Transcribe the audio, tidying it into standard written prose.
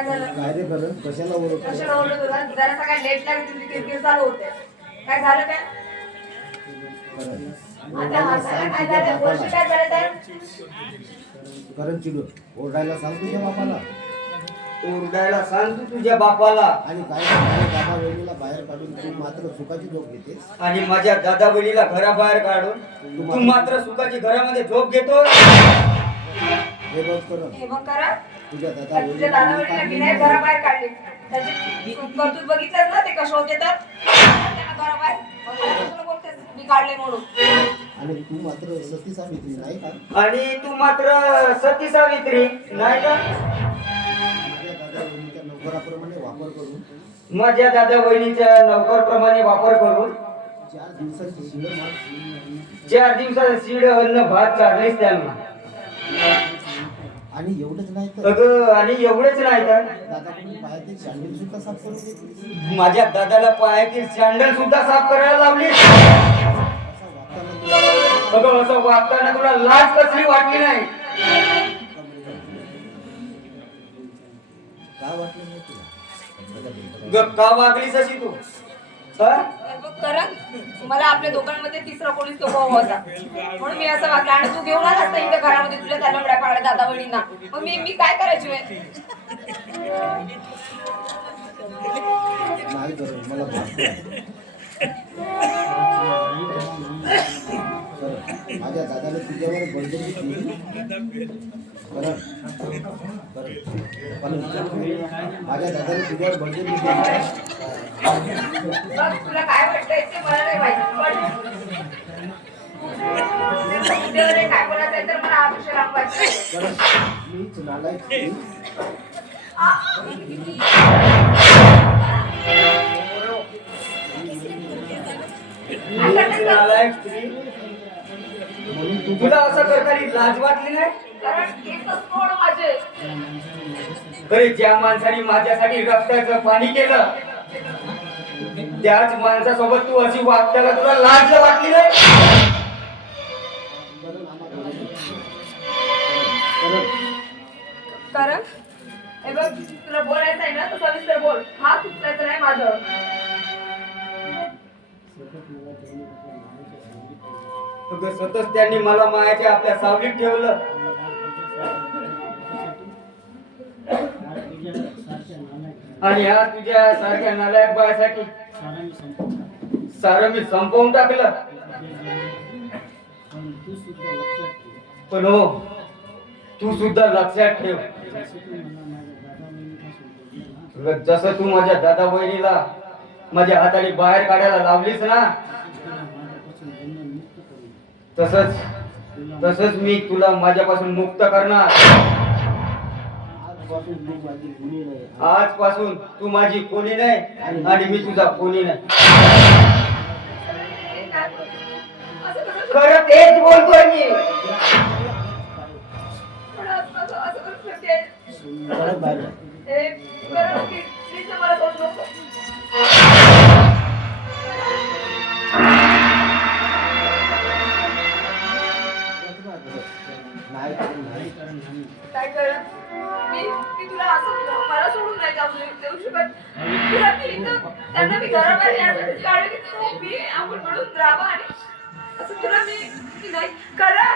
काय झालं? काय रे करण कशाला ओरडतो? कशाला ओरडत होता? जरा सकाळी लेट लागली तुझी किरकिर चालू होते. काय झालं काय? आता हसायला काय झालं? गोष्ट काय झालं तर? करण चिडू ओरडायला सांग तुझ्या बापाला. ओरडायला सांग तू तुझ्या बापाला. आणि काय दादा वहिनीला बाहेर काढून तू मात्र सुखाची झोप घेतेस. आणि माझ्या दादा बहिणीला घराबाहेर काढून तू मात्र सुखाची घरामध्ये झोप घेतो. हे बघ करण, हे बघ करा. तुझ्या दादा वहिनीला विनायक घराबाहेर काढले. त्याचे कर्तृत्व बघितलंस ना ते कसे होते तर? त्यांना घराबाहेर मग बोलतेस मी काढले म्हणून. आणि तू मात्र सती सावित्री नाही का? आणि तू मात्र सती सावित्री नाही का? माझ्या दादा वहिनीचा नोकराप्रमाणे वापर करून माझ्या दादा वहिनीच्या नौकरप्रमाणे वापर करून 4 दिवसाची 4 दिवसाचं शीड अन्न भात चारलीस त्यांना. आणि एवढंच नाही तर अगं आणि एवढेच नाही तर दादाकडून पायातील सँडल सुद्धा साफ करून घेतली. माझ्या दादाला पायातील सँडल सुद्धा साफ करायला लावली. अगं असं वागताना तुला लाज कसली वाटली नाही? काय वाटलं नाही तुला? का वागलीस अशी तू? करण मला आपल्या दोघांमध्ये तिसरा कोणीच तो भाऊ होता म्हणून मी असं वागलं. आणि तू घेऊन आलास इथं घरामध्ये तुझ्या त्या लंगड्या पागड्या दादा वहिनींना. मग मी काय करायची नाही करण मला माझ्या दादाने तुझ्यावर बळजबरी केली. माझ्या दादाने तुझ्यावर बळजबरी केली. तुला काय वाटतंय ते मला नाही माहिती. काय बोलायचं तर मला अपेक्षा लांबवायची. मीच नालायक तुला असं करताना लाज वाटली नाही? तरी ज्या माणसाने माझ्यासाठी रक्ताचं पाणी केलं त्याच माणसासोबत तू अशी वागताना तुला लाज वाटली नाही? कारण हे बघ तुला बोलायचं आहे ना तर सविस्तर बोल. हा चुकलायचं नाही माझं. सतत त्यांनी मला मायाच्या आपल्या सावलीत ठेवलं. आणि ह्या तुझ्या सारख्या नालायक बाळासाठी सारं मी संपवून टाकलं. पण हो तू सुद्धा लक्षात ठेव जसं तू माझ्या दादा बहिणीला माझ्या हाताने बाहेर काढायला लावलीस ना तसंच मी तुला माझ्यापासून मुक्त करणार. आजपासून तू माझी कोणी नाही आणि मी तुझा कोणी नाही. खरं तेच बोलतोय मी. काय कळलं? मी तुला असं मला सोडून नाही जाऊ देऊ शकत. तुला मी इथं त्यांना मी घराबाहेर यासाठी काढलं की तू मी आपण म्हणून राहावं आणि असं तुला मी नाही करा.